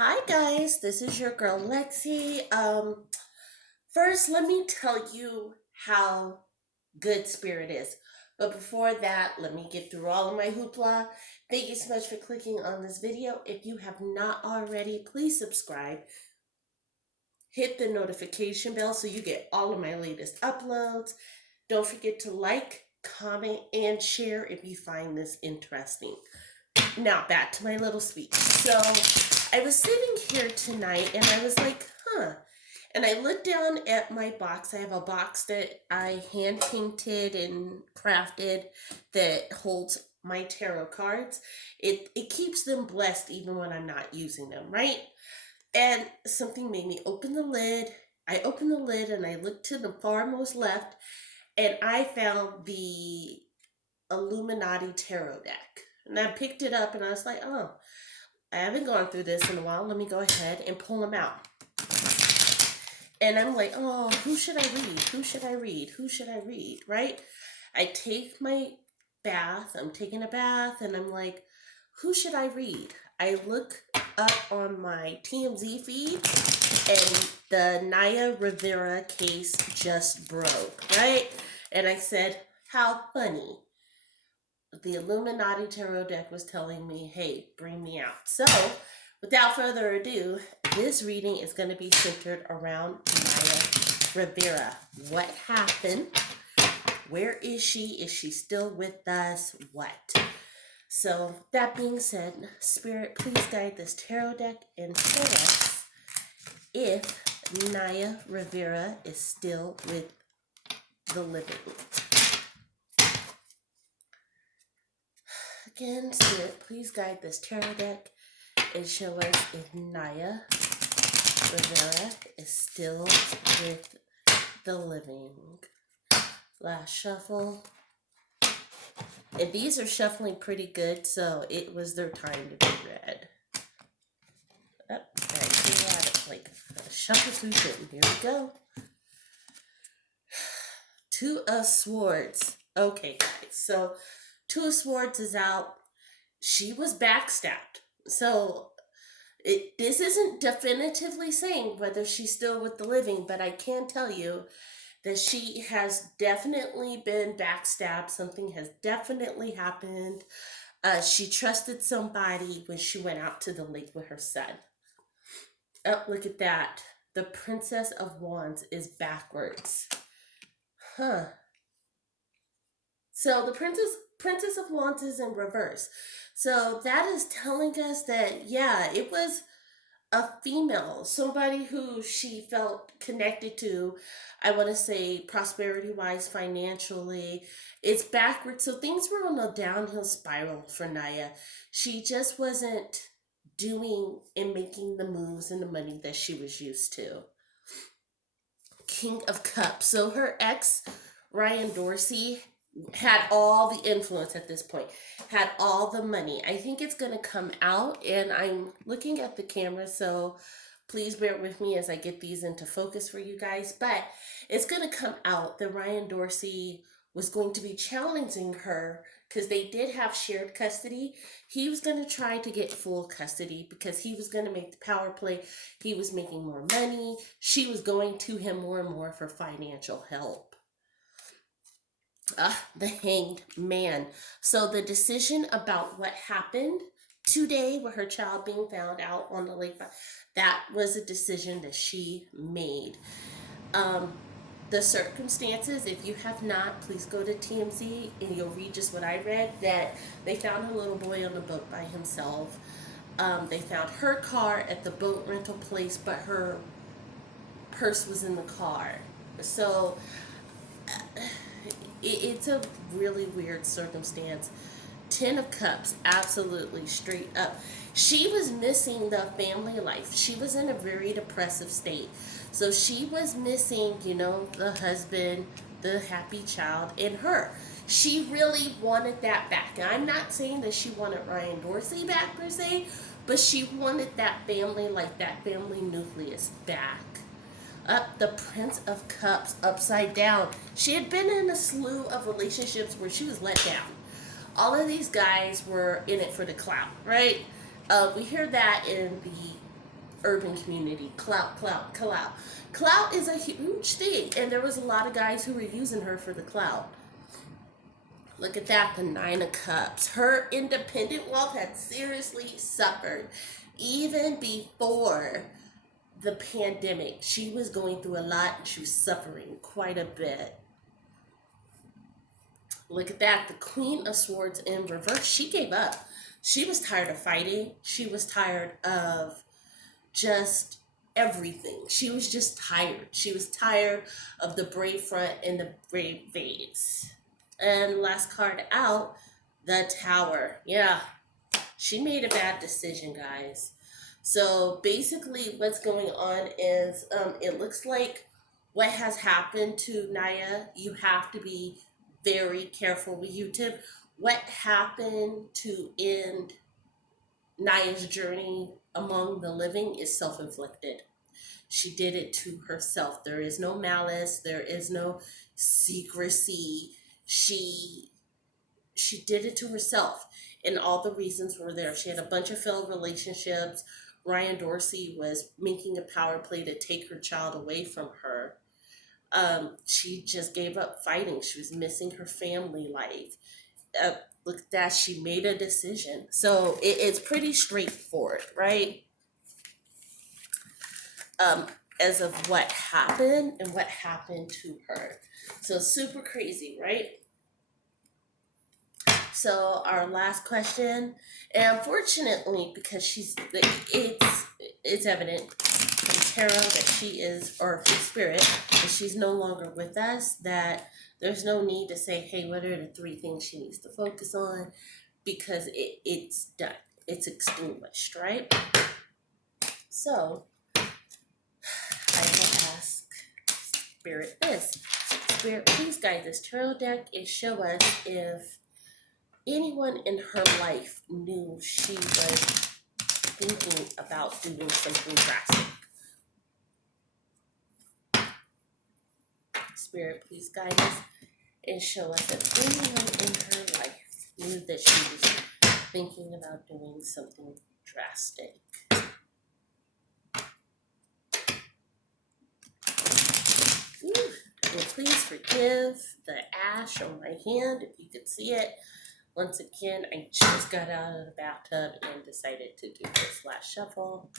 Hi guys, this is your girl Lexi. First let me tell you how good spirit is. But before that, let me get through all of my hoopla. Thank you so much for clicking on this video. If you have not already, please subscribe. Hit the notification bell so you get all of my latest uploads. Don't forget to like, comment, and share if you find this interesting. Now back to my little speech. So I was sitting here tonight and I was like, and I looked down at my box. I have a box that I hand painted and crafted that holds my tarot cards. It keeps them blessed even when I'm not using them, right? And something made me open the lid. I opened the lid and I looked to the farmost left and I found the Illuminati tarot deck. And I picked it up and I was like, oh, I haven't gone through this in a while. Let me go ahead and pull them out. And I'm like, oh, who should I read? Who should I read? Who should I read? Right? I take my bath. I'm taking a bath and I'm like, who should I read? I look up on my TMZ feed and the Naya Rivera case just broke, right? And I said, how funny. The Illuminati tarot deck was telling me, hey, bring me out. So, without further ado, this reading is going to be centered around Naya Rivera. What happened? Where is she? Is she still with us? What? So, that being said, Spirit, please guide this tarot deck and tell us if Naya Rivera is still with the living. Again, Spirit, please guide this tarot deck and show us if Naya Rivera is still with the living. Last shuffle. And these are shuffling pretty good, so it was their time to be read. Oh, I actually had it like shuffle through shit. Here we go. Two of Swords. Okay, guys, so Two of Swords is out. She was backstabbed. So this isn't definitively saying whether she's still with the living, but I can tell you that she has definitely been backstabbed. Something has definitely happened. She trusted somebody when she went out to the lake with her son. Oh, look at that. The Princess of Wands is backwards. Huh. So the Princess of Wands is in reverse. So that is telling us that, yeah, it was a female, somebody who she felt connected to, I want to say prosperity wise, financially. It's backwards. So things were on a downhill spiral for Naya. She just wasn't doing and making the moves and the money that she was used to. King of Cups. So her ex, Ryan Dorsey, had all the influence at this point, had all the money. I think it's going to come out, and I'm looking at the camera, so please bear with me as I get these into focus for you guys. But it's going to come out that Ryan Dorsey was going to be challenging her because they did have shared custody. He was going to try to get full custody because he was going to make the power play. He was making more money. She was going to him more and more for financial help. The Hanged Man. So the decision about what happened today with her child being found out on the lake, that was a decision that she made. The circumstances, if you have not, please go to TMZ and you'll read just what I read, that they found a little boy on the boat by himself. They found her car at the boat rental place, but her purse was in the car. So it's a really weird circumstance. 10 of Cups, absolutely straight up. She was missing the family life. She was in a very depressive state. So she was missing, the husband, the happy child, and her. She really wanted that back. Now, I'm not saying that she wanted Ryan Dorsey back per se, but she wanted that family, like that family nucleus back. Up, the Prince of Cups, upside down. She had been in a slew of relationships where she was let down. All of these guys were in it for the clout, right? We hear that in the urban community. Clout, clout, clout. Clout is a huge thing, and there was a lot of guys who were using her for the clout. Look at that, the Nine of Cups. Her independent wealth had seriously suffered. Even before the pandemic, she was going through a lot and she was suffering quite a bit. Look at that, the Queen of Swords in reverse. She gave up. She was tired of fighting. She was tired of just everything. She was just tired. She was tired of the brave front and the brave face. And last card out, the Tower. Yeah, she made a bad decision, guys. So basically what's going on is it looks like what has happened to Naya, you have to be very careful with YouTube. What happened to end Naya's journey among the living is self-inflicted. She did it to herself. There is no malice. There is no secrecy. She did it to herself, and all the reasons were there. She had a bunch of failed relationships. Ryan Dorsey was making a power play to take her child away from her. She just gave up fighting. She was missing her family life. Look at that. She made a decision. So it's pretty straightforward, right? As of what happened and what happened to her. So super crazy, right? So our last question, and unfortunately, because it's evident from tarot that she is, or from spirit, that she's no longer with us, that there's no need to say, hey, what are the 3 things she needs to focus on? Because it's done. It's extinguished, right? So I will ask Spirit this. Spirit, please guide this tarot deck and show us if anyone in her life knew she was thinking about doing something drastic. Spirit, please guide us and show us if anyone in her life knew that she was thinking about doing something drastic. Well, please forgive the ash on my hand if you could see it. Once again, I just got out of the bathtub and decided to do this last shuffle.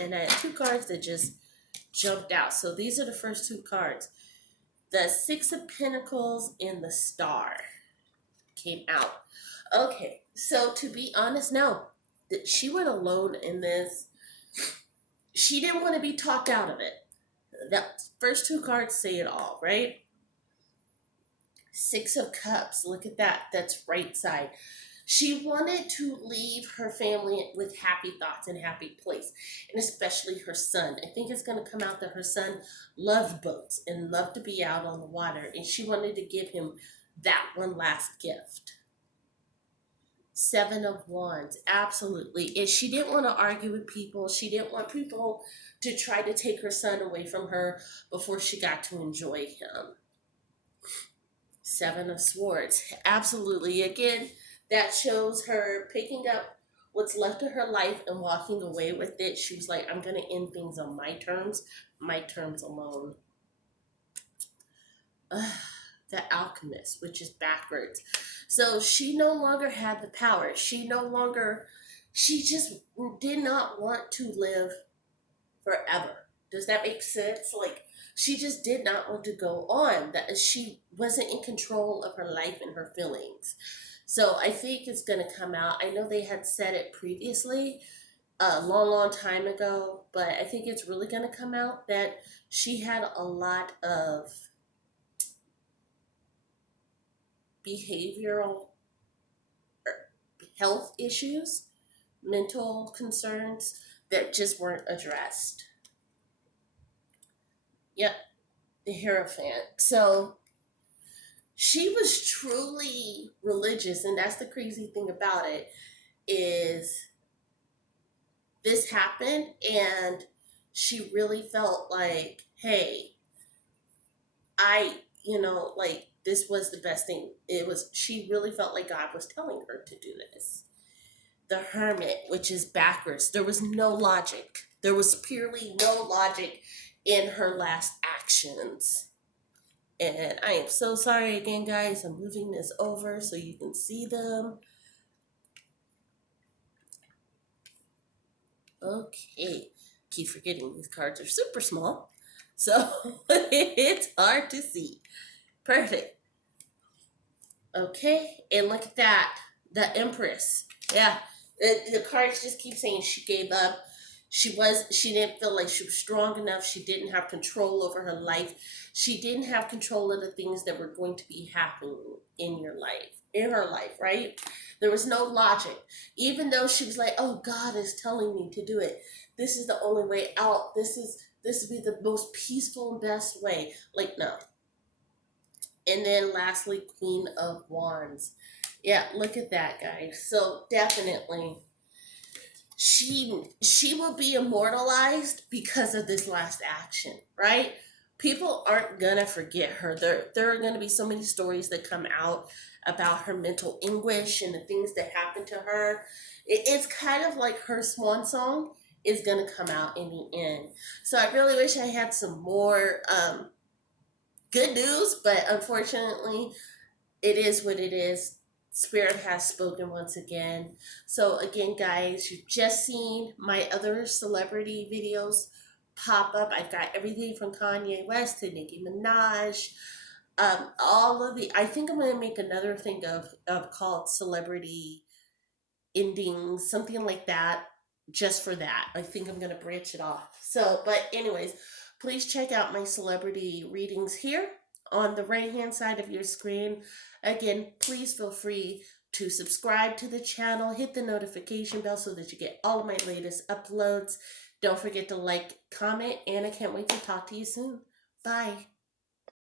And I had 2 cards that just jumped out. So these are the first 2 cards. The 6 of Pentacles and the Star came out. Okay, so to be honest, no. She went alone in this. She didn't want to be talked out of it. The first 2 cards say it all, right? 6 of Cups, look at that. That's right side. She wanted to leave her family with happy thoughts and happy place, and especially her son. I think it's going to come out that her son loved boats and loved to be out on the water, and she wanted to give him that one last gift. 7 of Wands, absolutely. And she didn't want to argue with people. She didn't want people to try to take her son away from her before she got to enjoy him. 7 of Swords, absolutely. Again, that shows her picking up what's left of her life and walking away with it. She was like, I'm going to end things on my terms alone. The Alchemist, which is backwards. So she no longer had the power. She just did not want to live forever. Does that make sense? Like, she just did not want to go on. That she wasn't in control of her life and her feelings. So I think it's going to come out. I know they had said it previously, a long time ago, but I think it's really going to come out that she had a lot of behavioral health issues, mental concerns that just weren't addressed. Yep, the Hierophant. So she was truly religious, and that's the crazy thing about it, is this happened and she really felt like, hey, this was the best thing. She really felt like God was telling her to do this. the Hermit, which is backwards. There was no logic. There was purely no logic in her last actions. And I am so sorry again, guys. I'm moving this over so you can see them. Okay. Keep forgetting these cards are super small. So it's hard to see. Perfect. Okay. And look at that. The Empress. Yeah. The cards just keep saying she gave up. She didn't feel like she was strong enough. She didn't have control over her life. She didn't have control of the things that were going to be happening in her life, right? There was no logic. Even though she was like, oh, God is telling me to do it. This is the only way out. This would be the most peaceful and best way. Like, no. And then lastly, Queen of Wands. Yeah, look at that, guys. So definitely she will be immortalized because of this last action, right? People aren't gonna forget her. There are gonna be so many stories that come out about her mental anguish and the things that happened to her. It's kind of like her swan song is gonna come out in the end. So I really wish I had some more good news, but unfortunately, it is what it is. Spirit has spoken once again. So again, guys, you've just seen my other celebrity videos pop up. I've got everything from Kanye West to Nicki Minaj. All of the, I think I'm going to make another thing of called celebrity endings, something like that, just for that. I think I'm going to branch it off. So, but anyways, please check out my celebrity readings here on the right hand side of your screen. Again, please feel free to subscribe to the channel, hit the notification bell so that you get all of my latest uploads. Don't forget to like, comment, and I can't wait to talk to you soon. Bye.